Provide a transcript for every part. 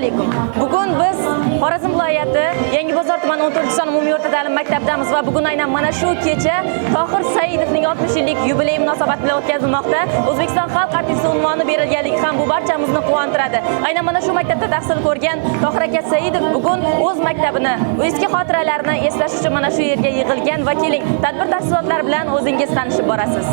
alaykum. Bugun biz Xorazm viloyati Yangibozor tumani 14-son umumiy o'rta ta'lim maktabidamiz va bugun aynan mana shu kecha Tohir Saidovning 60 yillik yubiley munosabati bilan o'tkazilmoqda. O'zbekiston xalq artisti unvoni berilganligi ham bu barchamizni quvontiradi. Aynan mana shu maktabda tahsil ko'rgan Tohir aka Saidov bugun o'z maktabini, eski xotiralarini eslash uchun mana shu yerga yig'ilgan va keling, tadbir tafsilotlari bilan o'zingiz tanishib borasiz.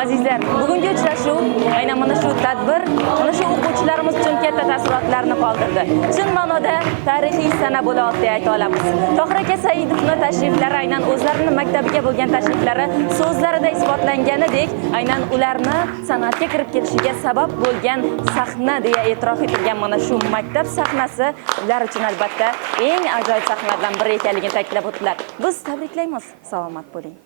Azizlar, bugungi uchrashuv aynan mana shu tadbir, mana shu o'quvchilarimiz uchun katta taassurotlarni qoldirdi. Chin ma'noda tarixiy sana bo'la olib ayta olamiz. Tohir aka Saidovning tashriflari aynan o'zlarining maktabiga bo'lgan tashriflari so'zlarida isbotlanganidek, aynan ularni san'atga kirib kelishiga sabab bo'lgan sahna deya e'tirof etilgan mana shu maktab sahnasi ular uchun albatta eng ajoyib sahnalardan biri ekanligini ta'kidlab o'tdilar. Biz tabriklaymiz. Salomat bo'ling.